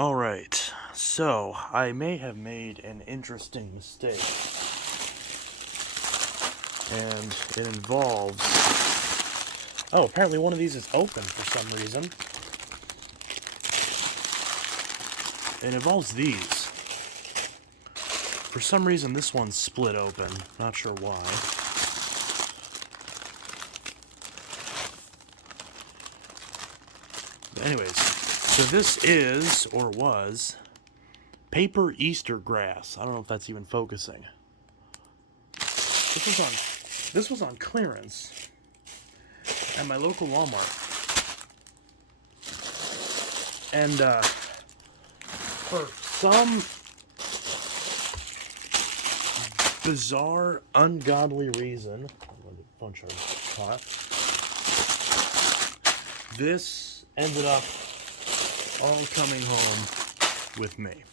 Alright, so I may have made an interesting mistake. And it involves... Oh, apparently one of these is open for some reason. It involves these. For some reason this one's split open. Not sure why. But anyways, so this is, or was, paper Easter grass. I don't know if that's even focusing. This was on clearance at my local Walmart. And for some bizarre, ungodly reason, punch our caught, this ended up all coming home with me.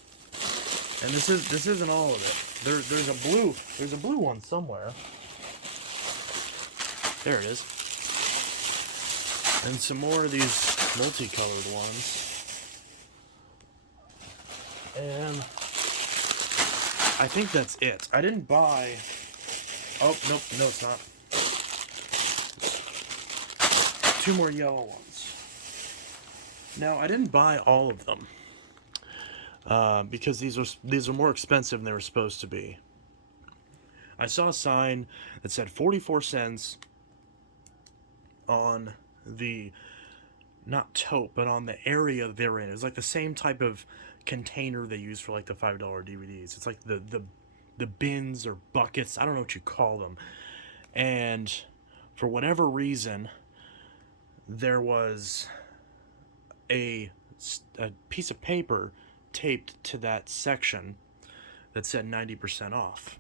And this isn't all of it. There's a blue one somewhere. There it is. And some more of these multicolored ones. And I think that's it. I didn't buy... Oh, nope, no it's not. Two more yellow ones. Now, I didn't buy all of them. Because these are more expensive than they were supposed to be. I saw a sign that said 44 cents on the, not tote, but on the area they're in. It was like the same type of container they use for like the $5 DVDs. It's like the bins or buckets, I don't know what you call them. And for whatever reason, there was a piece of paper taped to that section that said 90% off,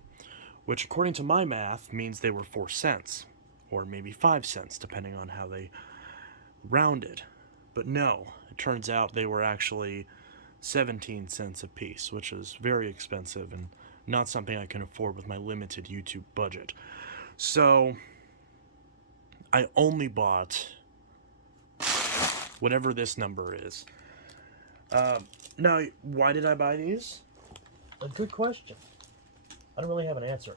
which according to my math means they were 4 cents or maybe 5 cents depending on how they rounded. But no, it turns out they were actually 17 cents a piece, which is very expensive and not something I can afford with my limited YouTube budget. So I only bought whatever this number is. Now, why did I buy these? A good question. I don't really have an answer.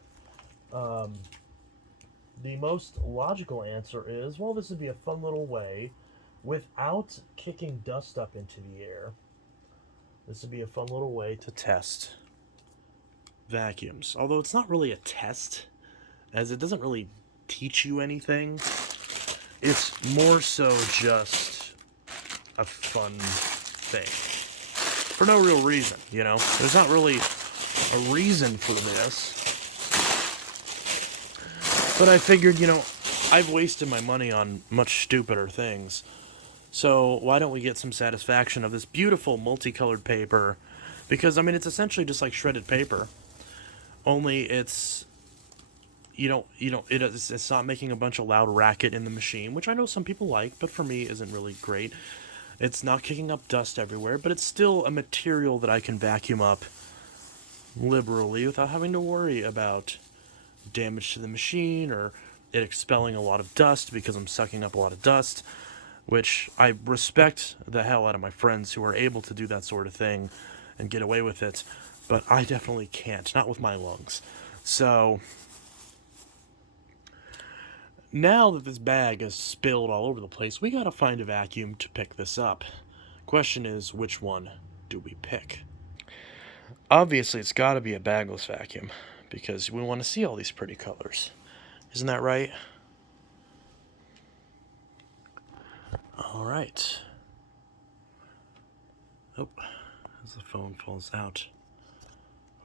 The most logical answer is, well, this would be a fun little way, without kicking dust up into the air, this would be a fun little way to test vacuums. Although it's not really a test, as it doesn't really teach you anything. It's more so just a fun thing. For no real reason, you know? There's not really a reason for this. But I figured, you know, I've wasted my money on much stupider things. So why don't we get some satisfaction of this beautiful multicolored paper? Because, I mean, it's essentially just like shredded paper. Only it's, it's not making a bunch of loud racket in the machine, which I know some people like, but for me isn't really great. It's not kicking up dust everywhere, but it's still a material that I can vacuum up liberally without having to worry about damage to the machine or it expelling a lot of dust because I'm sucking up a lot of dust, which I respect the hell out of my friends who are able to do that sort of thing and get away with it, but I definitely can't, not with my lungs. So now that this bag is spilled all over the place, we gotta find a vacuum to pick this up. Question is, which one do we pick? Obviously, it's gotta be a bagless vacuum, because we want to see all these pretty colors. Isn't that right? Alright. Oh, as the phone falls out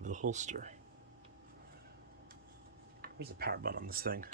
of the holster. Where's the power button on this thing?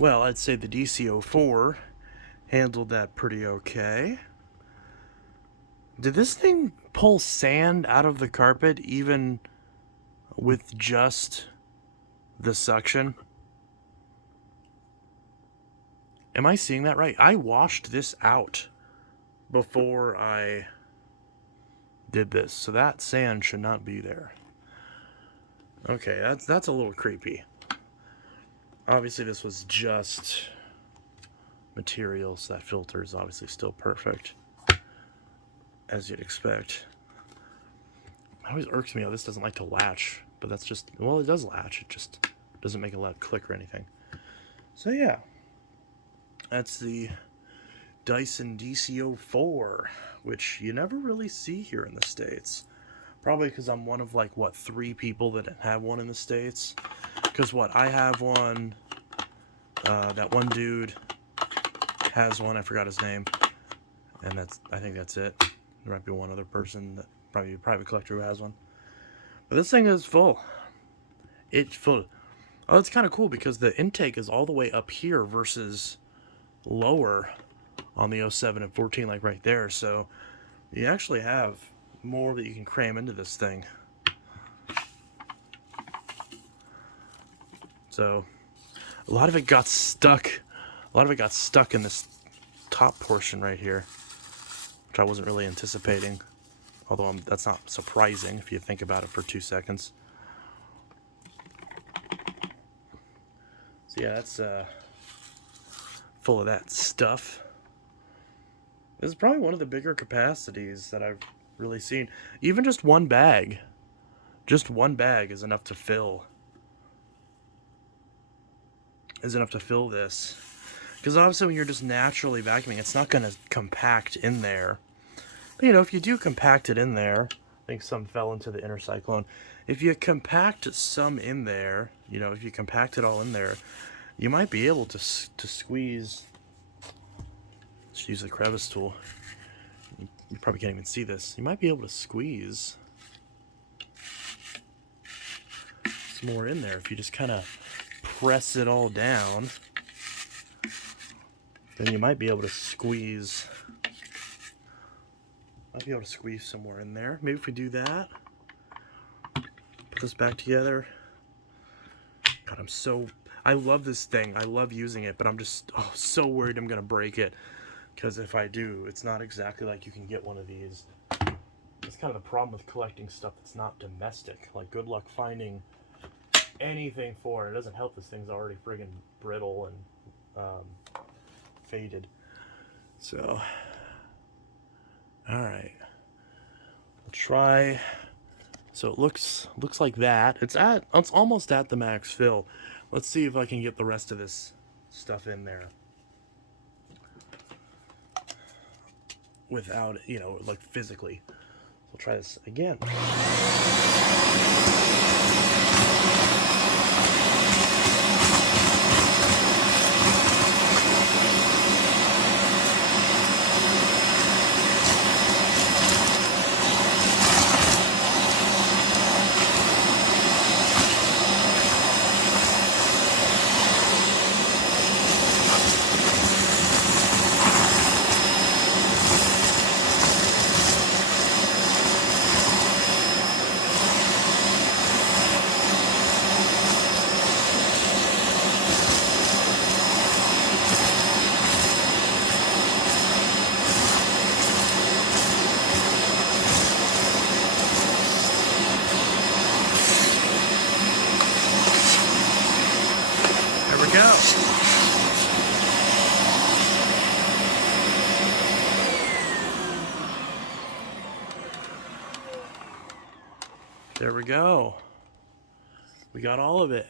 Well, I'd say the DC04 handled that pretty okay. Did this thing pull sand out of the carpet even with just the suction? Am I seeing that right? I washed this out before I did this, so that sand should not be there. Okay, that's a little creepy. Obviously, this was just material, so that filter is obviously still perfect, as you'd expect. It always irks me how this doesn't like to latch, but that's just, well, it does latch, it just doesn't make a loud click or anything. So yeah, that's the Dyson DC04, which you never really see here in the States. Probably because I'm one of, like, what, 3 people that have one in the States. Because, what, I have one, that one dude has one, I forgot his name, and I think that's it. There might be one other person, that probably a private collector who has one. But this thing is full. It's full. Oh, it's kind of cool because the intake is all the way up here versus lower on the 07 and 14, like right there. So you actually have more that you can cram into this thing. So a lot of it got stuck. A lot of it got stuck in this top portion right here, which I wasn't really anticipating. Although that's not surprising if you think about it for 2 seconds. So yeah, that's full of that stuff. This is probably one of the bigger capacities that I've really seen. Even just one bag is enough to fill. This. Because obviously when you're just naturally vacuuming, it's not going to compact in there. But, you know, if you do compact it in there, I think some fell into the inner cyclone. If you compact some in there, you know, if you compact it all in there, you might be able to squeeze. Let's use the crevice tool. You probably can't even see this. You might be able to squeeze some more in there if you just kind of press it all down. Then you might be able to squeeze. Might be able to squeeze somewhere in there. Maybe if we do that. Put this back together. God, I love this thing. I love using it, but I'm just so worried I'm gonna break it. Because if I do, it's not exactly like you can get one of these. It's kind of the problem with collecting stuff that's not domestic. Like, good luck finding anything for it. It doesn't help this thing's already friggin' brittle and faded. So, alright. Let's try. So it looks like that. It's almost at the max fill. Let's see if I can get the rest of this stuff in there without, you know, like physically. We'll try this again. Go. There we go. We got all of it.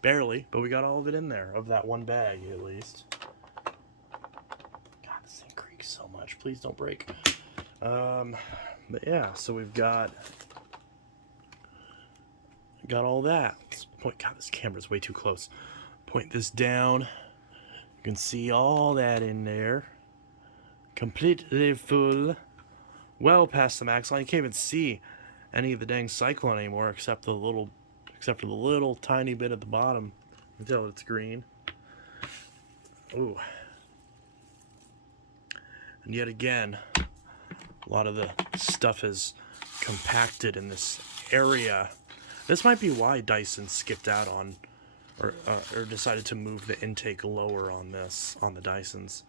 Barely, but we got all of it in there, of that one bag at least. God, this thing creaks so much. Please don't break. But yeah, so we've got all that. God, this camera's way too close. Point this down. You can see all that in there. Completely full. Well past the max line. You can't even see any of the dang cyclone anymore except for the little tiny bit at the bottom. You can tell it's green. Ooh. And yet again, a lot of the stuff is compacted in this area. This might be why Dyson skipped out on, or decided to move the intake lower on this, on the Dysons.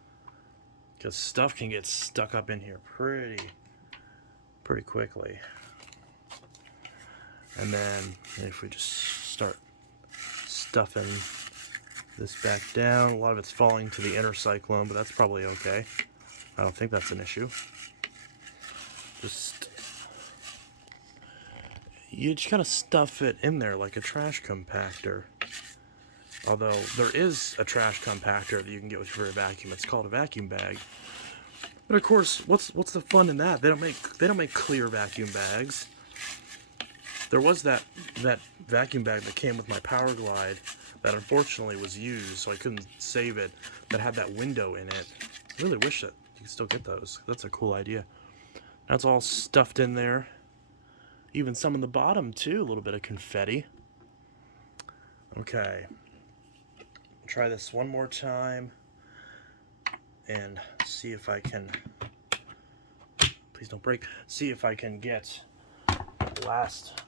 Because stuff can get stuck up in here pretty quickly. And then if we just start stuffing this back down, a lot of it's falling to the inner cyclone, but that's probably okay. I don't think that's an issue. You just gotta stuff it in there like a trash compactor. Although there is a trash compactor that you can get with your vacuum. It's called a vacuum bag. But of course, what's the fun in that? They don't make clear vacuum bags. There was that vacuum bag that came with my Power Glide that unfortunately was used, so I couldn't save it, that had that window in it. I really wish that you could still get those. That's a cool idea. That's all stuffed in there. Even some in the bottom too, a little bit of confetti. Okay. Try this one more time and see if I can, please don't break, see if I can get the last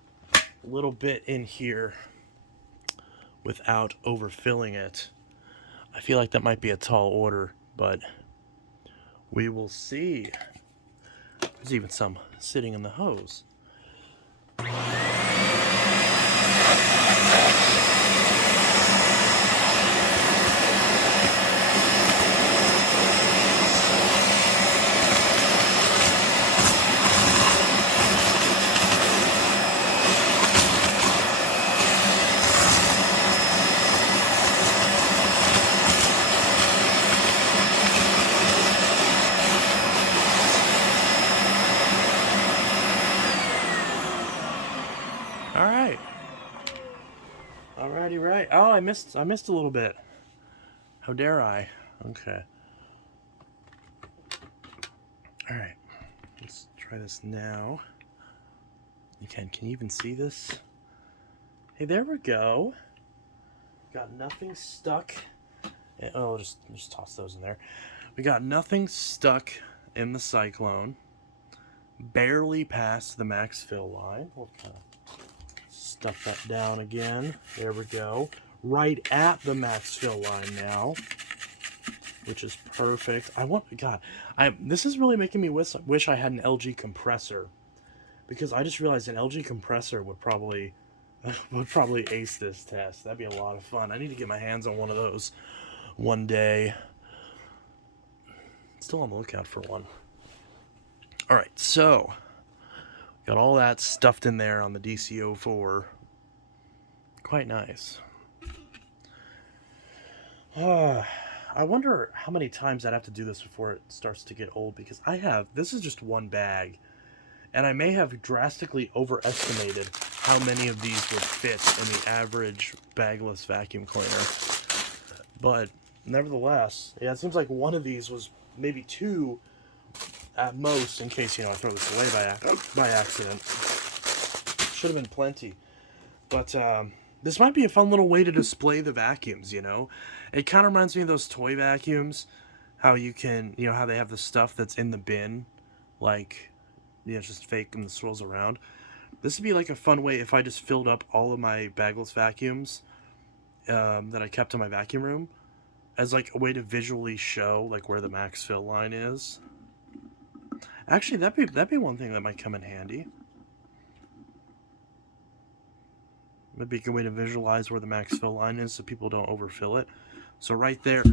little bit in here without overfilling it. I feel like that might be a tall order, but we will see. There's even some sitting in the hose. Alrighty, right. Oh, I missed a little bit. How dare I? Okay. Alright. Let's try this now. Can you even see this? Hey, there we go. Got nothing stuck. Oh, just toss those in there. We got nothing stuck in the cyclone. Barely past the max fill line. We'll kind of stuff that down again. There we go. Right at the max fill line now, which is perfect. This is really making me wish I had an LG compressor, because I just realized an LG compressor would probably ace this test. That'd be a lot of fun. I need to get my hands on one of those one day. Still on the lookout for one. All right, so got all that stuffed in there on the DC04. Quite nice. I wonder how many times I'd have to do this before it starts to get old, because this is just one bag, and I may have drastically overestimated how many of these would fit in the average bagless vacuum cleaner. But nevertheless, yeah, it seems like one of these was maybe two at most, in case, I throw this away by accident. Should have been plenty. But this might be a fun little way to display the vacuums, It kind of reminds me of those toy vacuums, how you can, how they have the stuff that's in the bin, like, it's just fake and it swirls around. This would be like a fun way if I just filled up all of my bagless vacuums that I kept in my vacuum room, as like a way to visually show like where the max fill line is. Actually, that'd be one thing that might come in handy. That'd be a good way to visualize where the max fill line is so people don't overfill it. So right there,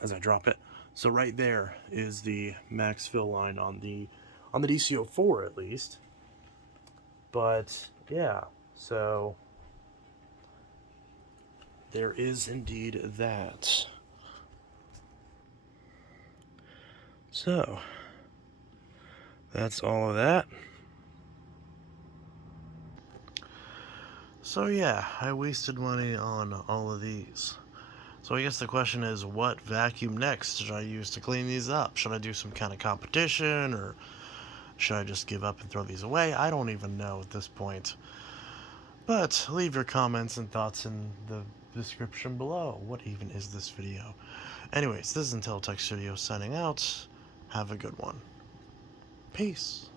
as I drop it, so right there is the max fill line on the DC04 at least. But yeah, so there is indeed that. So that's all of that. So yeah, I wasted money on all of these. So I guess the question is, what vacuum next should I use to clean these up? Should I do some kind of competition, or should I just give up and throw these away? I don't even know at this point. But leave your comments and thoughts in the description below. What even is this video? Anyways, this is Intellitech Studio signing out. Have a good one. Peace.